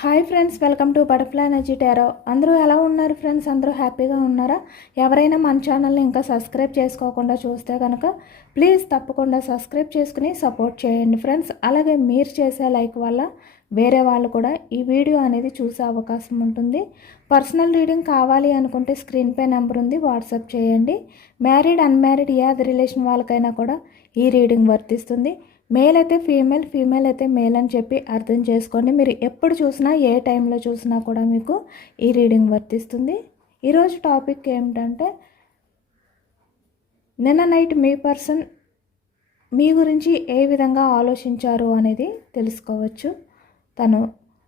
Hi friends, welcome to butterfly energy tarot. అందరూ ఎలా ఉన్నారు ఫ్రెండ్స్? అందరూ హ్యాపీగా ఉన్నారా? ఎవరైనా మన ఛానల్ని ఇంకా సబ్స్క్రైబ్ చేసుకోకుండా చూస్తే కనుక ప్లీజ్ తప్పకుండా సబ్స్క్రైబ్ చేసుకుని సపోర్ట్ చేయండి ఫ్రెండ్స్. అలాగే మీరు చేసే లైక్ వల్ల వేరే వాళ్ళు కూడా ఈ వీడియో అనేది చూసే అవకాశం ఉంటుంది. పర్సనల్ రీడింగ్ కావాలి అనుకుంటే స్క్రీన్ పై నెంబర్ ఉంది, వాట్సాప్ చేయండి. మ్యారీడ్ అన్మ్యారీడ్ ఏది రిలేషన్ వాళ్ళకైనా కూడా ఈ రీడింగ్ వర్తిస్తుంది. మేల్ అయితే ఫీమేల్, ఫీమేల్ అయితే మేల్ అని చెప్పి అర్థం చేసుకోండి. మీరు ఎప్పుడు చూసినా ఏ టైంలో చూసినా కూడా మీకు ఈ రీడింగ్ వర్తిస్తుంది. ఈరోజు టాపిక్ ఏమిటంటే, నిన్న నైట్ మీ పర్సన్ మీ గురించి ఏ విధంగా ఆలోచించారు అనేది తెలుసుకోవచ్చు. తను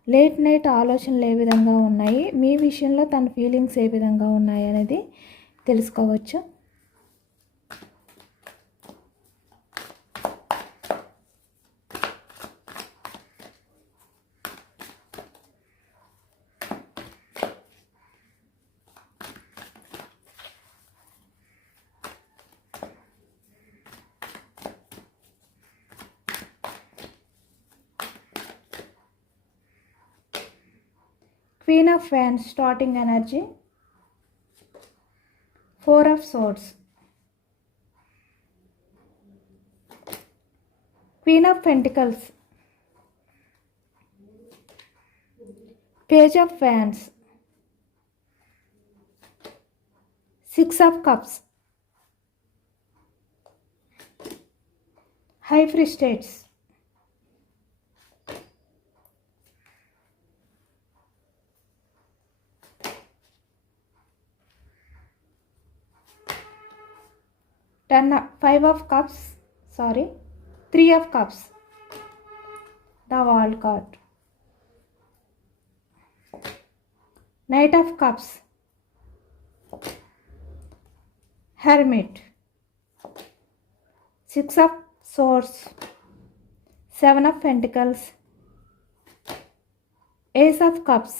లేట్ నైట్ ఆలోచనలు ఏ విధంగా ఉన్నాయి, మీ విషయంలో తన ఫీలింగ్స్ ఏ విధంగా ఉన్నాయి అనేది తెలుసుకోవచ్చు. Queen of Wands, starting energy. Four of Swords. Queen of Pentacles. Page of Wands. Six of Cups. High Priestess. Five of Cups, sorry, Three of Cups, the World card. Knight of Cups, Hermit, Six of Swords, Seven of Pentacles, Ace of Cups,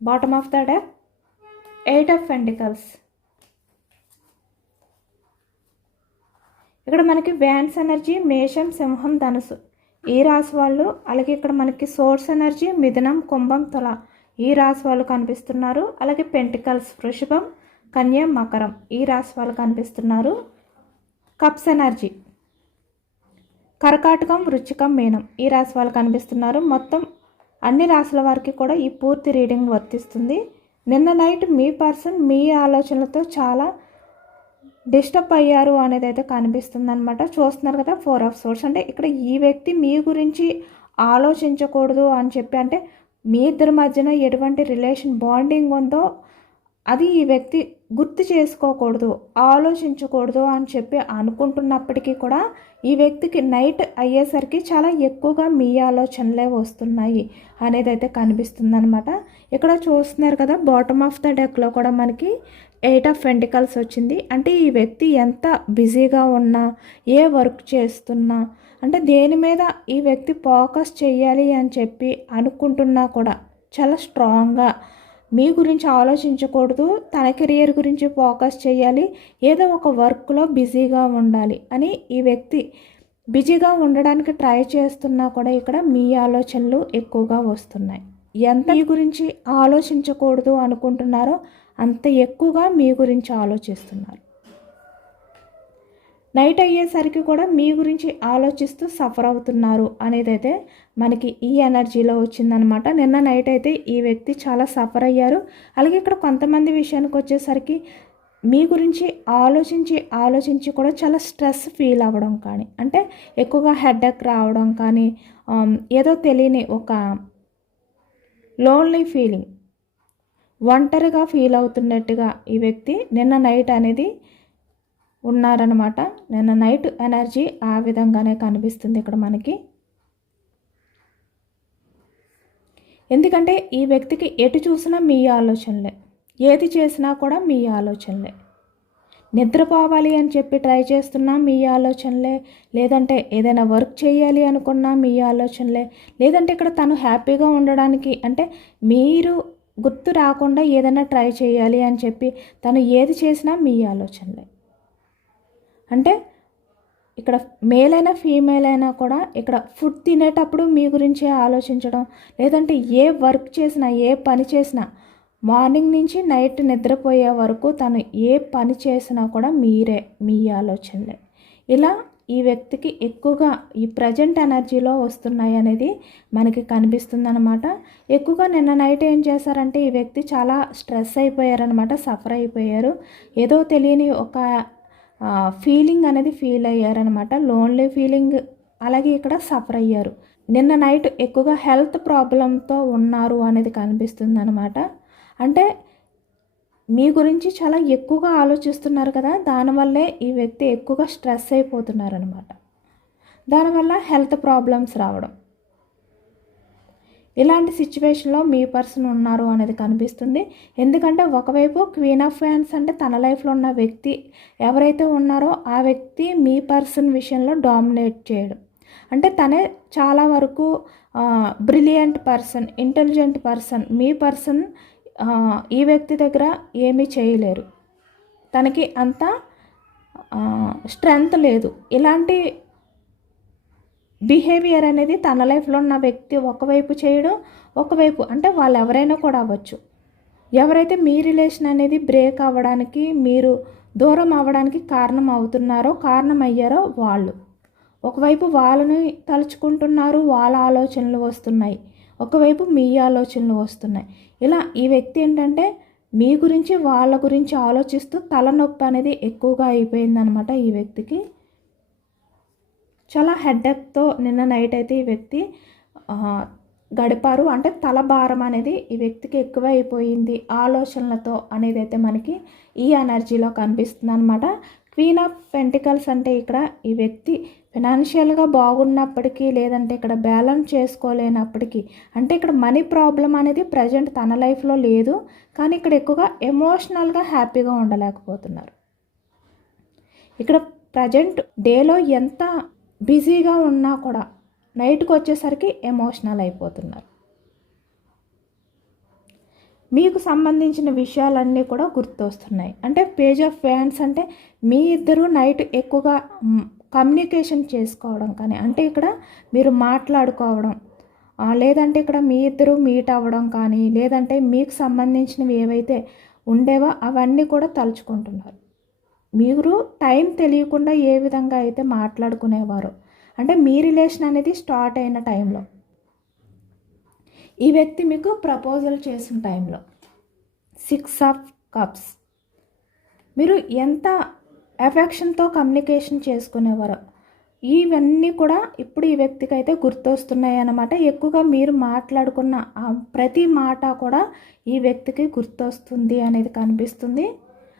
bottom of the deck, Eight of Pentacles. ఇక్కడ మనకి wands energy మేషం, సింహం, ధనుసు ఈ రాశి వాళ్ళు, అలాగే ఇక్కడ మనకి సోర్స్ ఎనర్జీ మిథునం, కుంభం, తుల ఈ రాశి వాళ్ళు కనిపిస్తున్నారు. అలాగే పెంటికల్స్ వృషభం, కన్య, మకరం ఈ రాశి వాళ్ళు కనిపిస్తున్నారు. కప్స్ ఎనర్జీ కర్కాటకం, వృశ్చికం, మీనం ఈ రాశి వాళ్ళు కనిపిస్తున్నారు. మొత్తం అన్ని రాశుల వారికి కూడా ఈ పూర్తి రీడింగ్ వర్తిస్తుంది. నిన్న నైట్ మీ పర్సన్ మీ ఆలోచనలతో చాలా డిస్టర్బ్ అయ్యారు అనేది అయితే కనిపిస్తుంది అనమాట. చూస్తున్నారు కదా, ఫోర్ ఆఫ్ సోర్స్ అంటే ఇక్కడ ఈ వ్యక్తి మీ గురించి ఆలోచించకూడదు అని చెప్పి, అంటే మీ ఇద్దరి మధ్యన ఎటువంటి రిలేషన్ బాండింగ్ ఉందో అది ఈ వ్యక్తి గుర్తు చేసుకోకూడదు, ఆలోచించకూడదు అని చెప్పి అనుకుంటున్నప్పటికీ కూడా ఈ వ్యక్తికి నైట్ అయ్యేసరికి చాలా ఎక్కువగా మీ ఆలోచనలే వస్తున్నాయి అనేది అయితే కనిపిస్తుంది అనమాట. ఇక్కడ చూస్తున్నారు కదా, బాటమ్ ఆఫ్ ద డెక్లో కూడా మనకి ఎయిట్ ఆఫ్ పెంటికల్స్ వచ్చింది. అంటే ఈ వ్యక్తి ఎంత బిజీగా ఉన్నా, ఏ వర్క్ చేస్తున్నా, అంటే దేని మీద ఈ వ్యక్తి ఫోకస్ చేయాలి అని చెప్పి అనుకుంటున్నా కూడా చాలా స్ట్రాంగ్గా మీ గురించి ఆలోచించకూడదు, తన కెరియర్ గురించి ఫోకస్ చేయాలి, ఏదో ఒక వర్క్లో బిజీగా ఉండాలి అని ఈ వ్యక్తి బిజీగా ఉండడానికి ట్రై చేస్తున్నా కూడా ఇక్కడ మీ ఆలోచనలు ఎక్కువగా వస్తున్నాయి. ఎంత మీ గురించి ఆలోచించకూడదు అనుకుంటున్నారో అంత ఎక్కువగా మీ గురించి ఆలోచిస్తున్నారు. నైట్ అయ్యేసరికి కూడా మీ గురించి ఆలోచిస్తూ సఫర్ అవుతున్నారు అనేది అయితే మనకి ఈ ఎనర్జీలో వచ్చిందనమాట. నిన్న నైట్ అయితే ఈ వ్యక్తి చాలా సఫర్ అయ్యారు. అలాగే ఇక్కడ కొంతమంది విషయానికి వచ్చేసరికి మీ గురించి ఆలోచించి కూడా చాలా స్ట్రెస్ ఫీల్ అవ్వడం కానీ, అంటే ఎక్కువగా హెడేక్ రావడం కానీ, ఏదో తెలియని ఒక లోన్లీ ఫీలింగ్, ఒంటరిగా ఫీల్ అవుతున్నట్టుగా ఈ వ్యక్తి నిన్న నైట్ అనేది ఉన్నారనమాట. నిన్న నైట్ ఎనర్జీ ఆ విధంగానే కనిపిస్తుంది ఇక్కడ మనకి. ఎందుకంటే ఈ వ్యక్తికి ఎటు చూసినా మీ ఆలోచనలే, ఏది చేసినా కూడా మీ ఆలోచనలే. నిద్రపోవాలి అని చెప్పి ట్రై చేస్తున్నా మీ ఆలోచనలే, లేదంటే ఏదైనా వర్క్ చేయాలి అనుకున్నా మీ ఆలోచనలే, లేదంటే ఇక్కడ తను హ్యాపీగా ఉండడానికి, అంటే మీరు గుర్తు రాకుండా ఏదైనా ట్రై చేయాలి అని చెప్పి తను ఏది చేసినా మీ ఆలోచనలే. అంటే ఇక్కడ మేల్ అయినా ఫీమేల్ అయినా కూడా ఇక్కడ ఫుడ్ తినేటప్పుడు మీ గురించే ఆలోచించడం, లేదంటే ఏ వర్క్ చేసినా ఏ పని చేసినా మార్నింగ్ నుంచి నైట్ నిద్రపోయే వరకు తను ఏ పని చేసినా కూడా మీరే, మీ ఆలోచనలే. ఇలా ఈ వ్యక్తికి ఎక్కువగా ఈ ప్రజెంట్ ఎనర్జీలో వస్తున్నాయి అనేది మనకి కనిపిస్తుందన్నమాట. ఎక్కువగా నిన్న నైట్ ఏం చేశారంటే ఈ వ్యక్తి చాలా స్ట్రెస్ అయిపోయారనమాట, సఫర్ అయిపోయారు. ఏదో తెలియని ఒక ఫీలింగ్ అనేది ఫీల్ అయ్యారనమాట, లోన్లీ ఫీలింగ్. అలాగే ఇక్కడ సఫర్ అయ్యారు. నిన్న నైట్ ఎక్కువగా హెల్త్ ప్రాబ్లంతో ఉన్నారు అనేది కనిపిస్తుంది అనమాట. అంటే మీ గురించి చాలా ఎక్కువగా ఆలోచిస్తున్నారు కదా, దానివల్లే ఈ వ్యక్తి ఎక్కువగా స్ట్రెస్ అయిపోతున్నారనమాట. దానివల్ల హెల్త్ ప్రాబ్లమ్స్ రావడం, ఇలాంటి సిచ్యువేషన్లో మీ పర్సన్ ఉన్నారు అనేది కనిపిస్తుంది. ఎందుకంటే ఒకవైపు క్వీన్ ఆఫ్ ఫ్యాన్స్ అంటే తన లైఫ్లో ఉన్న వ్యక్తి ఎవరైతే ఉన్నారో ఆ వ్యక్తి మీ పర్సన్ విషయంలో డామినేట్ చేయడం, అంటే తనే చాలా వరకు బ్రిలియంట్ పర్సన్, ఇంటెలిజెంట్ పర్సన్. మీ పర్సన్ ఈ వ్యక్తి దగ్గర ఏమీ చేయలేరు, తనకి అంత స్ట్రెంగ్త్ లేదు. ఇలాంటి బిహేవియర్ అనేది తన లైఫ్లో ఉన్న వ్యక్తి ఒకవైపు చేయడం, ఒకవైపు అంటే వాళ్ళు ఎవరైనా కూడా అవ్వచ్చు. ఎవరైతే మీ రిలేషన్ అనేది బ్రేక్ అవ్వడానికి, మీరు దూరం అవ్వడానికి కారణం అయ్యారో వాళ్ళు ఒకవైపు వాళ్ళని తలుచుకుంటున్నారు, వాళ్ళ ఆలోచనలు వస్తున్నాయి, ఒకవైపు మీ ఆలోచనలు వస్తున్నాయి. ఇలా ఈ వ్యక్తి ఏంటంటే మీ గురించి వాళ్ళ గురించి ఆలోచిస్తూ తలనొప్పి అనేది ఎక్కువగా అయిపోయిందనమాట. ఈ వ్యక్తికి చాలా హెడేక్తో నిన్న నైట్ అయితే ఈ వ్యక్తి గడిపారు. అంటే తల భారం అనేది ఈ వ్యక్తికి ఎక్కువ అయిపోయింది ఆలోచనలతో అనేది అయితే మనకి ఈ ఎనర్జీలో కనిపిస్తుంది అనమాట. క్వీన్ ఆఫ్ పెంటికల్స్ అంటే ఇక్కడ ఈ వ్యక్తి ఫినాన్షియల్గా బాగున్నప్పటికీ, లేదంటే ఇక్కడ బ్యాలెన్స్ చేసుకోలేనప్పటికీ, అంటే ఇక్కడ మనీ ప్రాబ్లం అనేది ప్రజెంట్ తన లైఫ్లో లేదు, కానీ ఇక్కడ ఎక్కువగా ఎమోషనల్గా హ్యాపీగా ఉండలేకపోతున్నారు. ఇక్కడ ప్రజెంట్ డేలో ఎంత బిజీగా ఉన్నా కూడా నైట్కి వచ్చేసరికి ఎమోషనల్ అయిపోతున్నారు. మీకు సంబంధించిన విషయాలన్నీ కూడా గుర్తొస్తున్నాయి. అంటే పేజ్ ఆఫ్ ఫ్యాన్స్ అంటే మీ ఇద్దరు నైట్ ఎక్కువగా కమ్యూనికేషన్ చేసుకోవడం, కానీ అంటే ఇక్కడ మీరు మాట్లాడుకోవడం, లేదంటే ఇక్కడ మీ ఇద్దరు మీట్ అవ్వడం కానీ, లేదంటే మీకు సంబంధించినవి ఏవైతే ఉండేవో అవన్నీ కూడా తలుచుకుంటున్నారు. మీరు టైం తెలియకుండా ఏ విధంగా అయితే మాట్లాడుకునేవారో, అంటే మీ రిలేషన్ అనేది స్టార్ట్ అయిన టైంలో ఈ వ్యక్తి మీకు ప్రపోజల్ చేసిన టైంలో 6 ఆఫ్ కప్స్ మీరు ఎంత ఎఫెక్షన్తో కమ్యూనికేషన్ చేసుకునేవారో ఇవన్నీ కూడా ఇప్పుడు ఈ వ్యక్తికి అయితే గుర్తొస్తున్నాయి అన్నమాట. ఎక్కువగా మీరు మాట్లాడుకున్న ప్రతి మాట కూడా ఈ వ్యక్తికి గుర్తొస్తుంది అనేది కనిపిస్తుంది.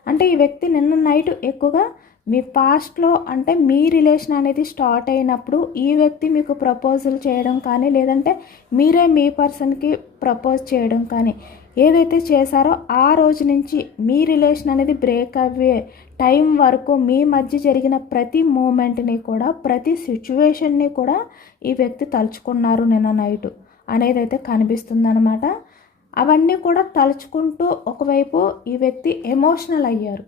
అంటే ఈ వ్యక్తి నిన్న నైట్ ఎక్కువగా మీ పాస్ట్లో, అంటే మీ రిలేషన్ అనేది స్టార్ట్ అయినప్పుడు ఈ వ్యక్తి మీకు ప్రపోజల్ చేయడం కానీ, లేదంటే మీరే మీ పర్సన్కి ప్రపోజ్ చేయడం కానీ ఏదైతే చేశారో ఆ రోజు నుంచి మీ రిలేషన్ అనేది బ్రేక్ అవ్వే టైం వరకు మీ మధ్య జరిగిన ప్రతి మూమెంట్ని కూడా, ప్రతి సిచ్యువేషన్ని కూడా ఈ వ్యక్తి తలుచుకున్నారు నిన్న నైటు అనేది అయితే కనిపిస్తుందన్నమాట. అవన్నీ కూడా తలుచుకుంటూ ఒకవైపు ఈ వ్యక్తి ఎమోషనల్ అయ్యారు.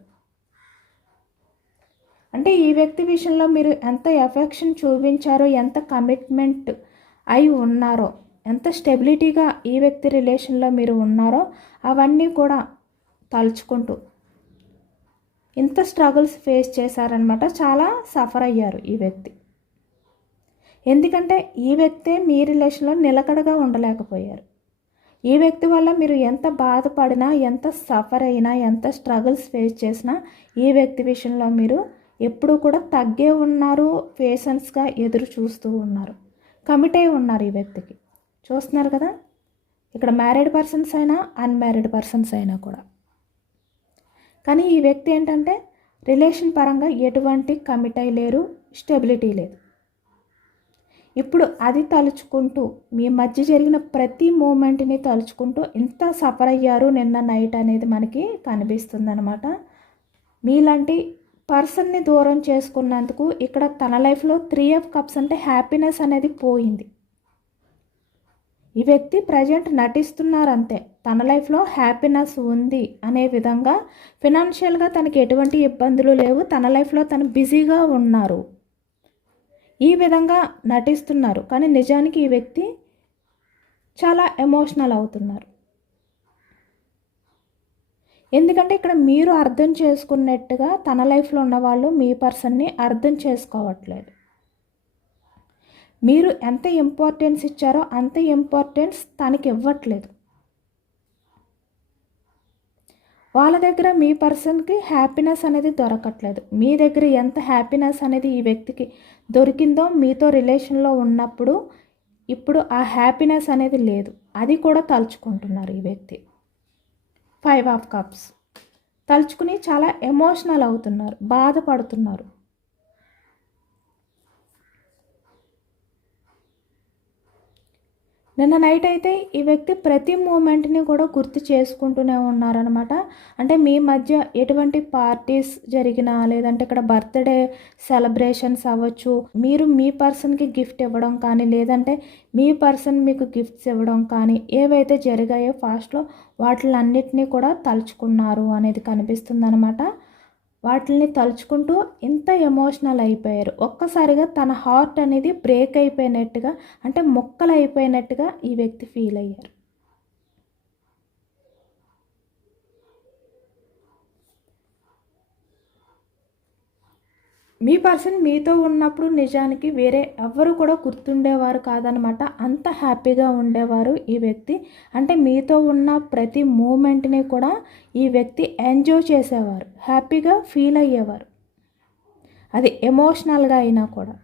అంటే ఈ వ్యక్తి విషయంలో మీరు ఎంత ఎఫెక్షన్ చూపించారో, ఎంత కమిట్మెంట్ అయి ఉన్నారో, ఎంత స్టెబిలిటీగా ఈ వ్యక్తి రిలేషన్లో మీరు ఉన్నారో అవన్నీ కూడా తలుచుకుంటూ ఇంత స్ట్రగుల్స్ ఫేస్ చేశారనమాట. చాలా సఫర్ అయ్యారు ఈ వ్యక్తి. ఎందుకంటే ఈ వ్యక్తే మీ రిలేషన్లో నిలకడగా ఉండలేకపోయారు. ఈ వ్యక్తి వల్ల మీరు ఎంత బాధపడినా, ఎంత సఫర్ అయినా, ఎంత స్ట్రగుల్స్ ఫేస్ చేసినా ఈ వ్యక్తి విషయంలో మీరు ఎప్పుడూ కూడా తగ్గే ఉన్నారు, పేషెన్స్గా ఎదురు చూస్తూ ఉన్నారు, కమిట్ అయి ఉన్నారు ఈ వ్యక్తికి. చూస్తున్నారు కదా, ఇక్కడ మ్యారీడ్ పర్సన్స్ అయినా అన్మ్యారీడ్ పర్సన్స్ అయినా కూడా. కానీ ఈ వ్యక్తి ఏంటంటే రిలేషన్ పరంగా ఎటువంటి కమిట్ అయి లేరు, స్టెబిలిటీ లేదు. ఇప్పుడు అది తలుచుకుంటూ మీ మధ్య జరిగిన ప్రతి మూమెంట్ని తలుచుకుంటూ ఇంత సఫర్ అయ్యారు నిన్న నైట్ అనేది మనకి కనిపిస్తుంది అనమాట. మీలాంటి పర్సన్ని దూరం చేసుకున్నందుకు ఇక్కడ తన లైఫ్లో 3 ఆఫ్ కప్స్ అంటే హ్యాపీనెస్ అనేది పోయింది. ఈ వ్యక్తి ప్రజెంట్ నటిస్తున్నారు అంతే, తన లైఫ్లో హ్యాపీనెస్ ఉంది అనే విధంగా. ఫినాన్షియల్గా తనకి ఎటువంటి ఇబ్బందులు లేవు, తన లైఫ్లో తను బిజీగా ఉన్నారు. ఈ విధంగా నటిస్తున్నారు, కానీ నిజానికి ఈ వ్యక్తి చాలా ఎమోషనల్ అవుతున్నారు. ఎందుకంటే ఇక్కడ మీరు అర్థం చేసుకున్నట్టుగా తన లైఫ్లో ఉన్నవాళ్ళు మీ పర్సన్ని అర్థం చేసుకోవట్లేదు. మీరు ఎంత ఇంపార్టెన్స్ ఇచ్చారో అంత ఇంపార్టెన్స్ తనకి ఇవ్వట్లేదు. వాళ్ళ దగ్గర మీ పర్సన్కి హ్యాపీనెస్ అనేది దొరకట్లేదు. మీ దగ్గర ఎంత హ్యాపీనెస్ అనేది ఈ వ్యక్తికి దొరికిందో మీతో రిలేషన్లో ఉన్నప్పుడు, ఇప్పుడు ఆ హ్యాపీనెస్ అనేది లేదు. అది కూడా తలుచుకుంటున్నారు ఈ వ్యక్తి. 5 ఆఫ్ కప్స్ తలుచుకుని చాలా ఎమోషనల్ అవుతున్నారు, బాధపడుతున్నారు. నిన్న నైట్ అయితే ఈ వ్యక్తి ప్రతి మూమెంట్ని కూడా గుర్తు చేసుకుంటూనే ఉన్నారనమాట. అంటే మీ మధ్య ఎటువంటి పార్టీస్ జరిగినా, లేదంటే ఇక్కడ బర్త్డే సెలబ్రేషన్స్ అవ్వచ్చు, మీరు మీ పర్సన్కి గిఫ్ట్ ఇవ్వడం కానీ, లేదంటే మీ పర్సన్ మీకు గిఫ్ట్స్ ఇవ్వడం కానీ, ఏవైతే జరిగాయో ఫాస్ట్లో వాటిలన్నిటినీ కూడా తలుచుకున్నారు అనేది కనిపిస్తుంది అనమాట. వాటిని తలుచుకుంటూ ఇంత ఎమోషనల్ అయిపోయారు. ఒక్కసారిగా తన హార్ట్ అనేది బ్రేక్ అయిపోయినట్టుగా, అంటే ముక్కలు అయిపోయినట్టుగా ఈ వ్యక్తి ఫీల్ అయ్యారు. మీ పర్సన్ మీతో ఉన్నప్పుడు నిజానికి వేరే ఎవ్వరు కూడా గుర్తుండేవారు కాదనమాట. అంత హ్యాపీగా ఉండేవారు ఈ వ్యక్తి. అంటే మీతో ఉన్న ప్రతి మూమెంట్ని కూడా ఈ వ్యక్తి ఎంజాయ్ చేసేవారు, హ్యాపీగా ఫీల్ అయ్యేవారు, అది ఎమోషనల్గా అయినా కూడా.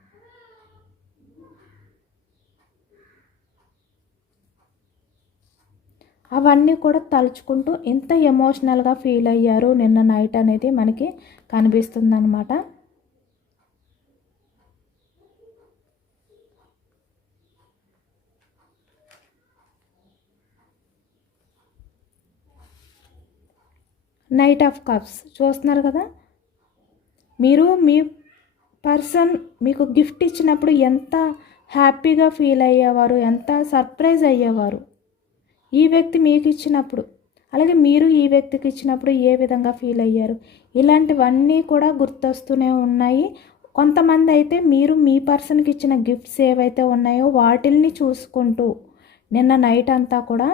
అవన్నీ కూడా తలుచుకుంటూ ఎంత ఎమోషనల్గా ఫీల్ అయ్యారు నిన్న నైట్ అనేది మనకి కనిపిస్తుందన్నమాట. నైట్ ఆఫ్ కప్స్ చూస్తున్నారు కదా. మీరు మీ పర్సన్ మీకు గిఫ్ట్ ఇచ్చినప్పుడు ఎంత హ్యాపీగా ఫీల్ అయ్యేవారు, ఎంత సర్ప్రైజ్ అయ్యేవారు ఈ వ్యక్తి మీకు ఇచ్చినప్పుడు. అలాగే మీరు ఈ వ్యక్తికి ఇచ్చినప్పుడు ఏ విధంగా ఫీల్ అయ్యారు, ఇలాంటివన్నీ కూడా గుర్తొస్తూనే ఉన్నాయి. కొంతమంది అయితే మీరు మీ పర్సన్కి ఇచ్చిన గిఫ్ట్స్ ఏవైతే ఉన్నాయో వాటిల్ని చూసుకుంటూ నిన్న నైట్ అంతా కూడా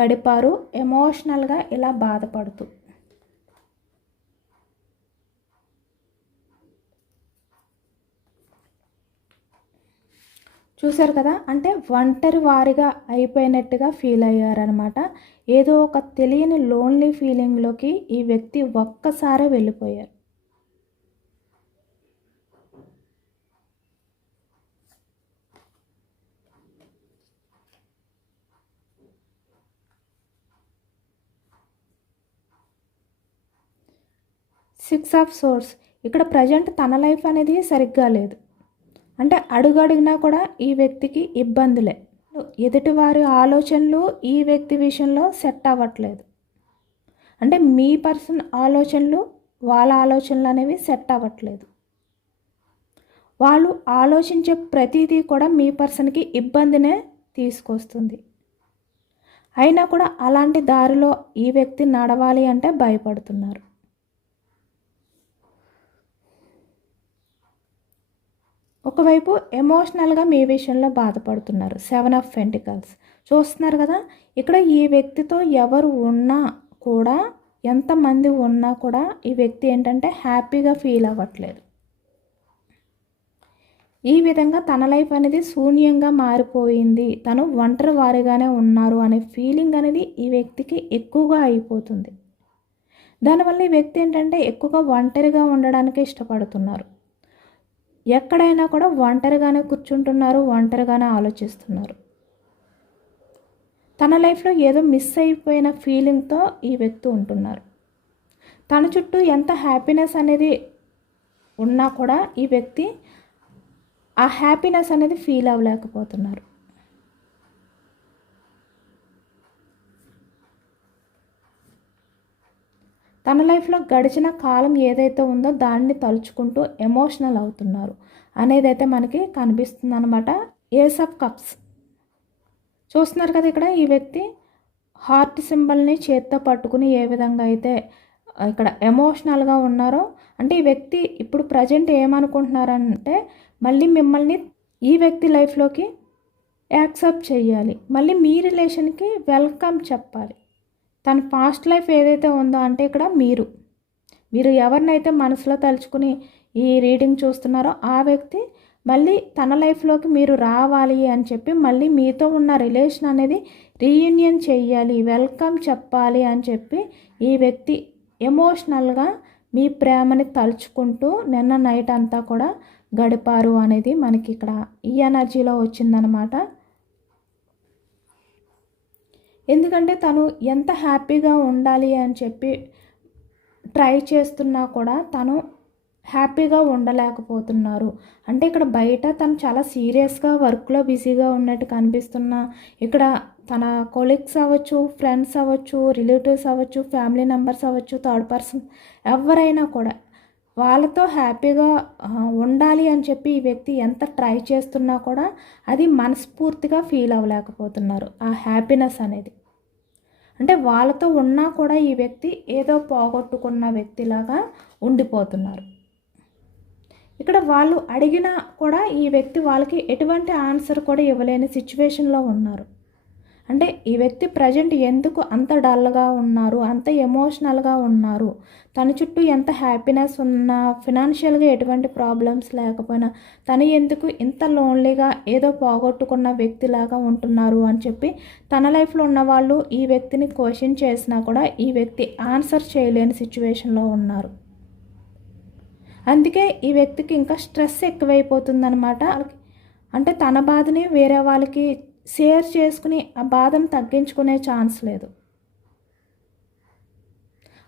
గడిపారు, ఎమోషనల్గా ఇలా బాధపడుతూ. చూశారు కదా, అంటే ఒంటరి వారిగా అయిపోయినట్టుగా ఫీల్ అయ్యారనమాట. ఏదో ఒక తెలియని లోన్లీ ఫీలింగ్లోకి ఈ వ్యక్తి ఒక్కసారే వెళ్ళిపోయారు. సిక్స్ ఆఫ్ సోర్స్ ఇక్కడ ప్రజెంట్ తన లైఫ్ అనేది సరిగ్గా లేదు. అంటే అడుగడిగినా కూడా ఈ వ్యక్తికి ఇబ్బందులే. ఎదుటివారి ఆలోచనలు ఈ వ్యక్తి విషయంలో సెట్ అవ్వట్లేదు. అంటే మీ పర్సన్ ఆలోచనలు వాళ్ళ ఆలోచనలు అనేవి సెట్ అవ్వట్లేదు. వాళ్ళు ఆలోచించే ప్రతిదీ కూడా మీ పర్సన్కి ఇబ్బందినే తీసుకొస్తుంది. అయినా కూడా అలాంటి దారిలో ఈ వ్యక్తి నడవాలి అంటే భయపడుతున్నారు. ఒకవైపు ఎమోషనల్గా మీ విషయంలో బాధపడుతున్నారు. 7 ఆఫ్ పెంటికల్స్ చూస్తున్నారు కదా. ఇక్కడ ఈ వ్యక్తితో ఎవరు ఉన్నా కూడా, ఎంతమంది ఉన్నా కూడా ఈ వ్యక్తి ఏంటంటే హ్యాపీగా ఫీల్ అవ్వట్లేదు. ఈ విధంగా తన లైఫ్ అనేది శూన్యంగా మారిపోయింది, తను ఒంటరి వారిగానే ఉన్నారు అనే ఫీలింగ్ అనేది ఈ వ్యక్తికి ఎక్కువగా అయిపోతుంది. దానివల్ల ఈ వ్యక్తి ఏంటంటే ఎక్కువగా ఒంటరిగా ఉండడానికి ఇష్టపడుతున్నారు. ఎక్కడైనా కూడా ఒంటరిగానే కూర్చుంటున్నారు, ఒంటరిగానే ఆలోచిస్తున్నారు. తన లైఫ్లో ఏదో మిస్ అయిపోయిన ఫీలింగ్తో ఈ వ్యక్తి ఉంటున్నారు. తన చుట్టూ ఎంత హ్యాపీనెస్ అనేది ఉన్నా కూడా ఈ వ్యక్తి ఆ హ్యాపీనెస్ అనేది ఫీల్ అవ్వలేకపోతున్నారు. తన లైఫ్లో గడిచిన కాలం ఏదైతే ఉందో దాన్ని తలుచుకుంటూ ఎమోషనల్ అవుతున్నారు అనేదైతే మనకి కనిపిస్తుంది అనమాట. ఏస్ ఆఫ్ కప్స్ చూస్తున్నారు కదా. ఇక్కడ ఈ వ్యక్తి హార్ట్ సింబల్ని చేత్తో పట్టుకుని ఏ విధంగా అయితే ఇక్కడ ఎమోషనల్గా ఉన్నారో, అంటే ఈ వ్యక్తి ఇప్పుడు ప్రజెంట్ ఏమనుకుంటున్నారంటే మళ్ళీ మిమ్మల్ని ఈ వ్యక్తి లైఫ్లోకి యాక్సెప్ట్ చేయాలి, మళ్ళీ మీ రిలేషన్కి వెల్కమ్ చెప్పాలి. తన పాస్ట్ లైఫ్ ఏదైతే ఉందో అంటే ఇక్కడ మీరు ఎవరినైతే మనసులో తలుచుకుని ఈ రీడింగ్ చూస్తున్నారో ఆ వ్యక్తి మళ్ళీ తన లైఫ్లోకి మీరు రావాలి అని చెప్పి మళ్ళీ మీతో ఉన్న రిలేషన్ అనేది రీయూనియన్ చేయాలి, వెల్కమ్ చెప్పాలి అని చెప్పి ఈ వ్యక్తి ఎమోషనల్గా మీ ప్రేమని తలుచుకుంటూ నిన్న నైట్ అంతా కూడా గడిపారు అనేది మనకి ఇక్కడ ఈ ఎనర్జీలో వచ్చిందనమాట. ఎందుకంటే తను ఎంత హ్యాపీగా ఉండాలి అని చెప్పి ట్రై చేస్తున్నా కూడా తను హ్యాపీగా ఉండలేకపోతున్నారు. అంటే ఇక్కడ బయట తను చాలా సీరియస్గా వర్క్లో బిజీగా ఉన్నట్టు కనిపిస్తున్నా, ఇక్కడ తన కొలీగ్స్ అవ్వచ్చు, ఫ్రెండ్స్ అవ్వచ్చు, రిలేటివ్స్ అవ్వచ్చు, ఫ్యామిలీ మెంబర్స్ అవ్వచ్చు, థర్డ్ పర్సన్ ఎవరైనా కూడా వాళ్ళతో హ్యాపీగా ఉండాలి అని చెప్పి ఈ వ్యక్తి ఎంత ట్రై చేస్తున్నా కూడా అది మనస్ఫూర్తిగా ఫీల్ అవ్వలేకపోతున్నారు. ఆ హ్యాపీనెస్ అనేది అంటే వాళ్ళతో ఉన్నా కూడా ఈ వ్యక్తి ఏదో పోగొట్టుకున్న వ్యక్తిలాగా ఉండిపోతున్నారు. ఇక్కడ వాళ్ళు అడిగినా కూడా ఈ వ్యక్తి వాళ్ళకి ఎటువంటి ఆన్సర్ కూడా ఇవ్వలేని సిచ్యువేషన్లో ఉన్నారు. అంటే ఈ వ్యక్తి ప్రజెంట్ ఎందుకు అంత డల్గా ఉన్నారు, అంత ఎమోషనల్గా ఉన్నారు, తన చుట్టూ ఎంత హ్యాపీనెస్ ఉన్నా, ఫినాన్షియల్గా ఎటువంటి ప్రాబ్లమ్స్ లేకపోయినా తను ఎందుకు ఇంత లోన్లీగా ఏదో పోగొట్టుకున్న వ్యక్తిలాగా ఉంటున్నారు అని చెప్పి తన లైఫ్లో ఉన్న వాళ్ళు ఈ వ్యక్తిని క్వశ్చన్ చేసినా కూడా ఈ వ్యక్తి ఆన్సర్ చేయలేని సిచ్యువేషన్లో ఉన్నారు. అందుకే ఈ వ్యక్తికి ఇంకా స్ట్రెస్ ఎక్కువైపోతుందన్నమాట. అంటే తన బాధని వేరే వాళ్ళకి షేర్ చేసుకుని ఆ బాధను తగ్గించుకునే ఛాన్స్ లేదు.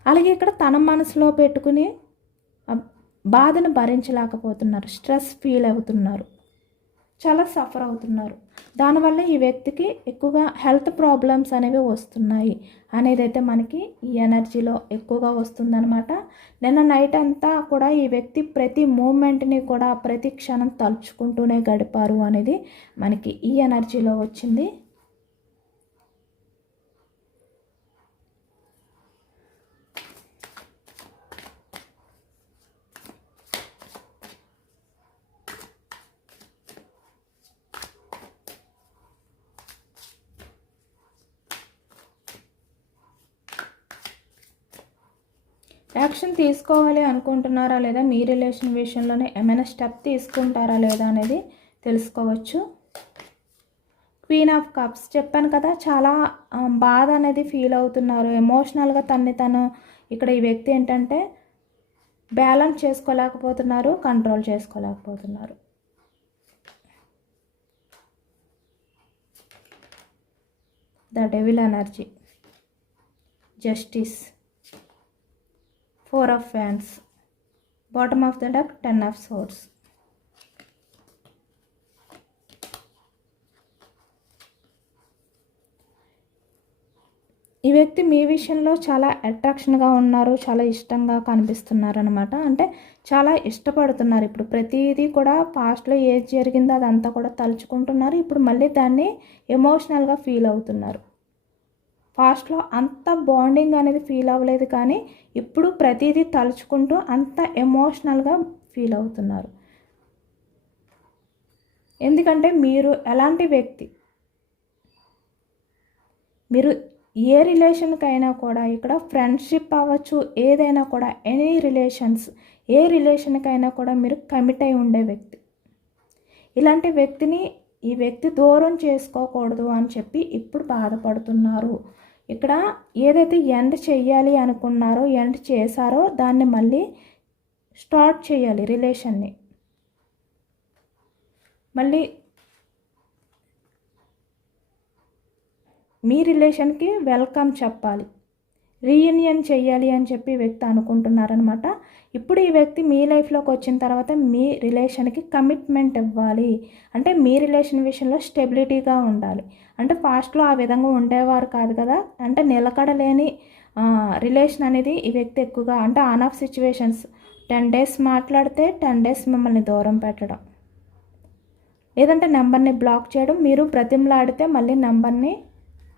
అలాగే ఇక్కడ తన మనసులో పెట్టుకుని బాధను భరించలేకపోతున్నారు, స్ట్రెస్ ఫీల్ అవుతున్నారు, చాలా సఫర్ అవుతున్నారు. దానివల్ల ఈ వ్యక్తికి ఎక్కువగా హెల్త్ ప్రాబ్లమ్స్ అనేవి వస్తున్నాయి అనేది అయితే మనకి ఈ ఎనర్జీలో ఎక్కువగా వస్తుందన్నమాట. నిన్న నైట్ అంతా కూడా ఈ వ్యక్తి ప్రతి మూమెంట్ని కూడా ప్రతి క్షణం తలుచుకుంటూనే గడిపారు అనేది మనకి ఈ ఎనర్జీలో వచ్చింది. యాక్షన్ తీసుకోవాలి అనుకుంటున్నారా లేదా, మీ రిలేషన్ విషయంలోనే ఏమైనా స్టెప్ తీసుకుంటారా లేదా అనేది తెలుసుకోవచ్చు. క్వీన్ ఆఫ్ కప్స్ చెప్పాను కదా, చాలా బాధ అనేది ఫీల్ అవుతున్నారు, ఎమోషనల్గా తను ఇక్కడ ఈ వ్యక్తి ఏంటంటే బ్యాలెన్స్ చేసుకోలేకపోతున్నారు, కంట్రోల్ చేసుకోలేకపోతున్నారు. The devil energy, justice, 4 of Wands, bottom of the deck 10 of Swords. ఈ వ్యక్తి మీ విషయంలో చాలా అట్రాక్షన్గా ఉన్నారు, చాలా ఇష్టంగా కనిపిస్తున్నారు అనమాట. అంటే చాలా ఇష్టపడుతున్నారు. ఇప్పుడు ప్రతిదీ కూడా పాస్ట్లో ఏది జరిగిందో అదంతా కూడా తలుచుకుంటున్నారు. ఇప్పుడు మళ్ళీ దాన్ని ఎమోషనల్గా ఫీల్ అవుతున్నారు. పాస్ట్లో అంత బాండింగ్ అనేది ఫీల్ అవ్వలేదు, కానీ ఇప్పుడు ప్రతిదీ తలుచుకుంటూ అంత ఎమోషనల్గా ఫీల్ అవుతున్నారు. ఎందుకంటే మీరు ఎలాంటి వ్యక్తి, మీరు ఏ రిలేషన్కైనా కూడా ఇక్కడ ఫ్రెండ్షిప్ అవ్వచ్చు, ఏదైనా కూడా ఎనీ రిలేషన్స్, ఏ రిలేషన్కైనా కూడా మీరు కమిట్ అయి ఉండే వ్యక్తి. ఇలాంటి వ్యక్తిని ఈ వ్యక్తి దూరం చేసుకోకూడదు అని చెప్పి ఇప్పుడు బాధపడుతున్నారు. ఇక్కడ ఏదైతే ఎండ్ చెయ్యాలి అనుకున్నారో, ఎండ్ చేశారో దాన్ని మళ్ళీ స్టార్ట్ చేయాలి. రిలేషన్ని మళ్ళీ మీ రిలేషన్కి వెల్కమ్ చెప్పాలి, రీయూనియన్ చెయ్యాలి అని చెప్పి వ్యక్తి అనుకుంటున్నారనమాట. ఇప్పుడు ఈ వ్యక్తి మీ లైఫ్లోకి వచ్చిన తర్వాత మీ రిలేషన్కి కమిట్మెంట్ ఇవ్వాలి. అంటే మీ రిలేషన్ విషయంలో స్టెబిలిటీగా ఉండాలి. అంటే పాస్ట్లో ఆ విధంగా ఉండేవారు కాదు కదా, అంటే నిలకడలేని రిలేషన్ అనేది ఈ వ్యక్తి ఎక్కువగా, అంటే ఆన్ ఆఫ్ సిచ్యువేషన్స్ 10 days మాట్లాడితే 10 days మిమ్మల్ని దూరం పెట్టడం, లేదంటే నెంబర్ని బ్లాక్ చేయడం, మీరు బ్రతిమలాడితే మళ్ళీ నెంబర్ని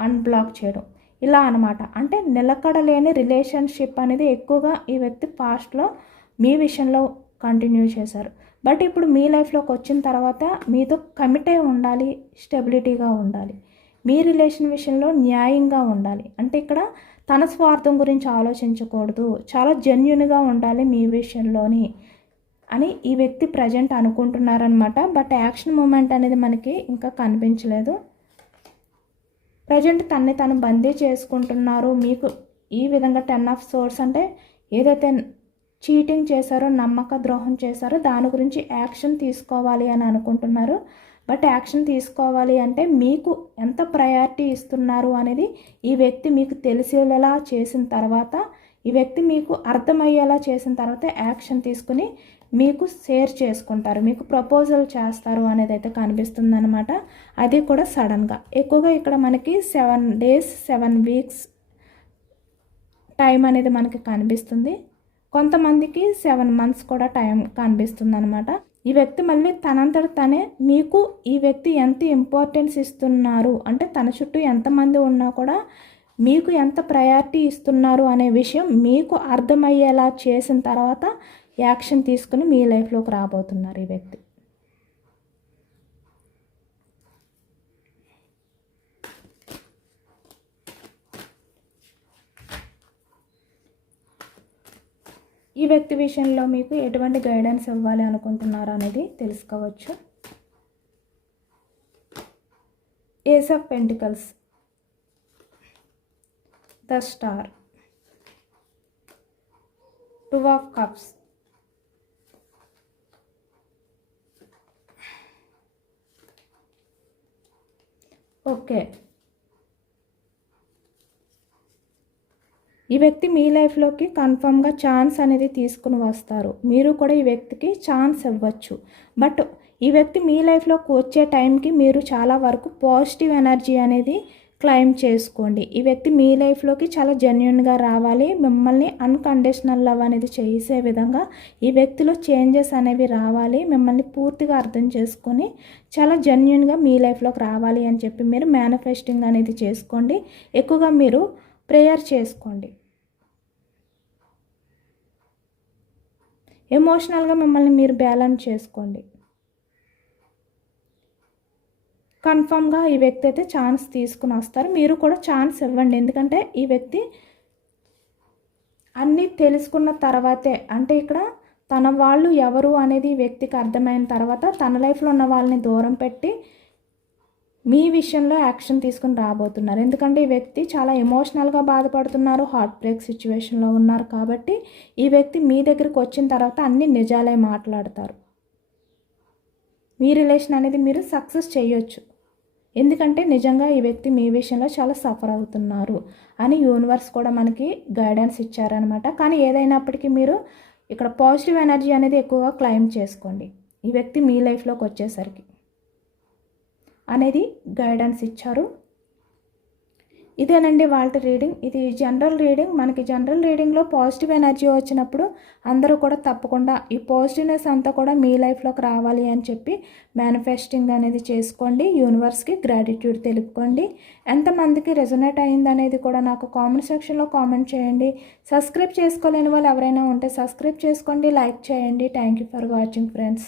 అన్బ్లాక్ చేయడం, ఇలా అనమాట. అంటే నిలకడలేని రిలేషన్షిప్ అనేది ఎక్కువగా ఈ వ్యక్తి పాస్ట్లో మీ విషయంలో కంటిన్యూ చేశారు. బట్ ఇప్పుడు మీ లైఫ్లోకి వచ్చిన తర్వాత మీతో కమిట్ అయి ఉండాలి, స్టెబిలిటీగా ఉండాలి, మీ రిలేషన్ విషయంలో న్యాయంగా ఉండాలి. అంటే ఇక్కడ తన స్వార్థం గురించి ఆలోచించకూడదు, చాలా జెన్యున్గా ఉండాలి మీ విషయంలోని అని ఈ వ్యక్తి ప్రజెంట్ అనుకుంటున్నారనమాట. బట్ యాక్షన్ మూమెంట్ అనేది మనకి ఇంకా కనిపించలేదు. ప్రజెంట్ తన్ని తను బందీ చేసుకుంటున్నారు. మీకు ఈ విధంగా 10 ఆఫ్ సోర్స్ అంటే ఏదైతే చీటింగ్ చేశారో, నమ్మక ద్రోహం చేశారో దాని గురించి యాక్షన్ తీసుకోవాలి అని అనుకుంటున్నారు. బట్ యాక్షన్ తీసుకోవాలి అంటే మీకు ఎంత ప్రయారిటీ ఇస్తున్నారు అనేది ఈ వ్యక్తి మీకు తెలిసేలా చేసిన తర్వాత, ఈ వ్యక్తి మీకు అర్థమయ్యేలా చేసిన తర్వాత యాక్షన్ తీసుకుని మీకు షేర్ చేసుకుంటారు, మీకు ప్రపోజల్ చేస్తారు అనేది అయితే కనిపిస్తుంది అనమాట. అది కూడా సడన్గా. ఎక్కువగా ఇక్కడ మనకి 7 days 7 weeks టైం అనేది మనకి కనిపిస్తుంది. కొంతమందికి 7 months కూడా టైం కనిపిస్తుంది అనమాట. ఈ వ్యక్తి మళ్ళీ తనంతట తనే మీకు ఈ వ్యక్తి ఎంత ఇంపార్టెన్స్ ఇస్తున్నారు అంటే తన చుట్టూ ఎంతమంది ఉన్నా కూడా మీకు ఎంత ప్రయారిటీ ఇస్తున్నారు అనే విషయం మీకు అర్థమయ్యేలా చేసిన తర్వాత యాక్షన్ తీసుకుని మీ లైఫ్లోకి రాబోతున్నారు ఈ వ్యక్తి. ఈ వ్యక్తి విషయంలో మీకు ఎటువంటి గైడెన్స్ ఇవ్వాలి అనుకుంటున్నారు అనేది తెలుసుకోవచ్చు. Ace of pentacles, the star, 2 of cups, okay. ఈ వ్యక్తి మీ లైఫ్లోకి కన్ఫర్మ్గా ఛాన్స్ అనేది తీసుకుని వస్తారు. మీరు కూడా ఈ వ్యక్తికి ఛాన్స్ ఇవ్వచ్చు. బట్ ఈ వ్యక్తి మీ లైఫ్లోకి వచ్చే టైంకి మీరు చాలా వరకు పాజిటివ్ ఎనర్జీ అనేది క్లైమ్ చేసుకోండి. ఈ వ్యక్తి మీ లైఫ్లోకి చాలా జెన్యున్గా రావాలి, మిమ్మల్ని అన్కండిషనల్ లవ్ అనేది చేసే విధంగా ఈ వ్యక్తిలో చేంజెస్ అనేవి రావాలి, మిమ్మల్ని పూర్తిగా అర్థం చేసుకొని చాలా జెన్యున్గా మీ లైఫ్లోకి రావాలి అని చెప్పి మీరు మేనిఫెస్టింగ్ అనేది చేసుకోండి. ఎక్కువగా మీరు ప్రేయర్ చేసుకోండి. ఎమోషనల్గా మిమ్మల్ని మీరు బ్యాలెన్స్ చేసుకోండి. కన్ఫామ్గా ఈ వ్యక్తి అయితే ఛాన్స్ తీసుకుని వస్తారు. మీరు కూడా ఛాన్స్ ఇవ్వండి. ఎందుకంటే ఈ వ్యక్తి అన్నీ తెలుసుకున్న తర్వాతే, అంటే ఇక్కడ తన వాళ్ళు ఎవరు అనేది ఈ వ్యక్తికి అర్థమైన తర్వాత తన లైఫ్లో ఉన్న వాళ్ళని దూరం పెట్టి మీ విషయంలో యాక్షన్ తీసుకుని రాబోతున్నారు. ఎందుకంటే ఈ వ్యక్తి చాలా ఎమోషనల్గా బాధపడుతున్నారు, హార్ట్ బ్రేక్ సిచ్యువేషన్లో ఉన్నారు. కాబట్టి ఈ వ్యక్తి మీ దగ్గరికి వచ్చిన తర్వాత అన్ని నిజాలే మాట్లాడతారు. మీ రిలేషన్ అనేది మీరు సక్సెస్ చేయొచ్చు. ఎందుకంటే నిజంగా ఈ వ్యక్తి మీ విషయంలో చాలా సఫర్ అవుతున్నారు అని యూనివర్స్ కూడా మనకి గైడెన్స్ ఇచ్చారనమాట. కానీ ఏదైనప్పటికీ మీరు ఇక్కడ పాజిటివ్ ఎనర్జీ అనేది ఎక్కువగా క్లైమ్ చేసుకోండి. ఈ వ్యక్తి మీ లైఫ్లోకి వచ్చేసరికి అనేది గైడెన్స్ ఇచ్చారు. ఇదేనండి వాళ్ళ రీడింగ్. ఇది జనరల్ రీడింగ్. మనకి జనరల్ రీడింగ్లో పాజిటివ్ ఎనర్జీ వచ్చినప్పుడు అందరూ కూడా తప్పకుండా ఈ పాజిటివ్నెస్ అంతా కూడా మీ లైఫ్లోకి రావాలి అని చెప్పి మేనిఫెస్టింగ్ అనేది చేసుకోండి. యూనివర్స్కి గ్రాటిట్యూడ్ తెలుపుకోండి. ఎంతమందికి రెజొనేట్ అయింది అనేది కూడా నాకు కామెంట్ సెక్షన్లో కామెంట్ చేయండి. సబ్స్క్రైబ్ చేసుకోలేని వాళ్ళు ఎవరైనా ఉంటే సబ్స్క్రైబ్ చేసుకోండి, లైక్ చేయండి. Thank you for watching friends.